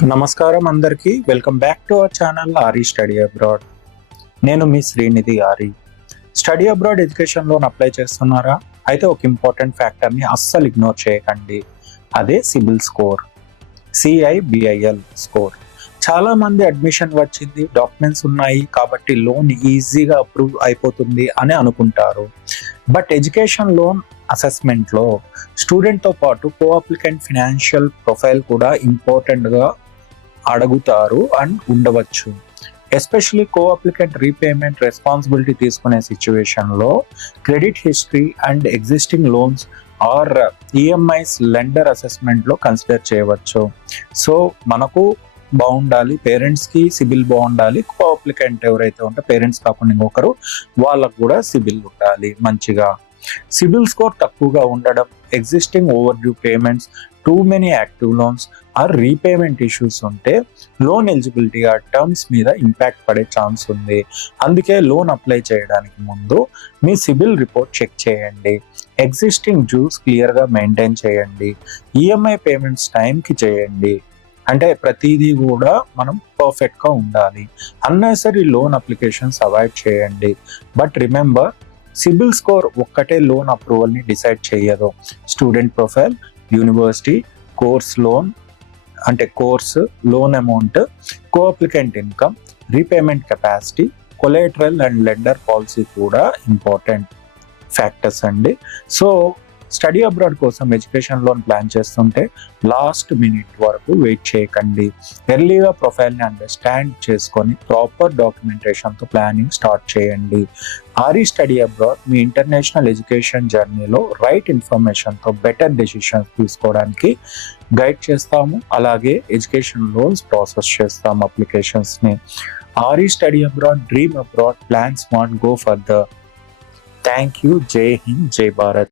నమస్కారం అందరికీ. Welcome back to our channel aari study abroad. నేను మీ శ్రీనిధి ఆరి. Study abroad education loan apply చేస్తున్నారా? అయితే ఒక ఇంపార్టెంట్ ఫ్యాక్టర్ని అస్సలు ఇగ్నోర్ చేయకండి. అదే సిబిల్ స్కోర్, సిఐబిఐఎల్ స్కోర్. చాలా మంది అడ్మిషన్ వచ్చింది, డాక్యుమెంట్స్ ఉన్నాయి కాబట్టి లోన్ ఈజీగా అప్రూవ్ అయిపోతుంది అని అనుకుంటారు. బట్ ఎడ్యుకేషన్ లోన్ అసెస్మెంట్లో స్టూడెంట్తో పాటు కో అప్లికెంట్ ఫినాన్షియల్ ప్రొఫైల్ కూడా ఇంపార్టెంట్గా అడుగుతారు అండ్ ఉండవచ్చు. Especially co applicant repayment responsibility తీసుకునే సిచ్యువేషన్లో credit history and existing loans or EMIs lender అసెస్మెంట్లో కన్సిడర్ చేయవచ్చు. సో మనకు బాగుండాలి, పేరెంట్స్కి సిబిల్ బాగుండాలి, కో అప్లికెంట్ ఎవరైతే ఉంటే పేరెంట్స్ కాకుండా ఇంకొకరు వాళ్ళకు కూడా సిబిల్ ఉండాలి మంచిగా. సిబిల్ స్కోర్ తక్కువగా ఉండడం, existing overdue payments, too many active loans or repayment issues ఉంటే లోన్ ఎలిజిబిలిటీ ఆ టర్మ్స్ మీద ఇంపాక్ట్ పడే ఛాన్స్ ఉంది. అందుకే లోన్ అప్లై చేయడానికి ముందు మీ సిబిల్ రిపోర్ట్ చెక్ చేయండి. ఎగ్జిస్టింగ్ డ్యూస్ క్లియర్గా మెయింటైన్ చేయండి. ఈఎంఐ పేమెంట్స్ టైంకి చేయండి. అంటే ప్రతిదీ కూడా మనం పర్ఫెక్ట్గా ఉండాలి. అన్నెసరీ లోన్ అప్లికేషన్స్ అవాయిడ్ చేయండి. బట్ రిమెంబర్, సిబిల్ స్కోర్ ఒక్కటే లోన్ అప్రూవల్ని డిసైడ్ చేయదు. Student profile, university, course loan అంటే course loan amount, co applicant income, repayment capacity, collateral and lender policy కూడా ఇంపార్టెంట్ ఫ్యాక్టర్స్ అండి. సో స్టడీ అబ్రాడ్ కోసం education loan plan చేస్తుంటే last minute వరకు wait చేయకండి. ఎర్లీగా ప్రొఫైల్ని అండర్స్టాండ్ చేసుకొని ప్రాపర్ డాక్యుమెంటేషన్తో ప్లానింగ్ స్టార్ట్ చేయండి. ఆరి స్టడీ అబ్రాడ్ మీ ఇంటర్నేషనల్ ఎడ్యుకేషన్ జర్నీలో రైట్ ఇన్ఫర్మేషన్తో బెటర్ డెసిషన్స్ తీసుకోవడానికి గైడ్ చేస్తాము. అలాగే ఎడ్యుకేషన్ లోన్స్ ప్రాసెస్ చేస్తాము అప్లికేషన్స్ని. ఆరి study abroad, dream abroad, plan smart, go further. Thank you. జై హింద్, జై భారత్.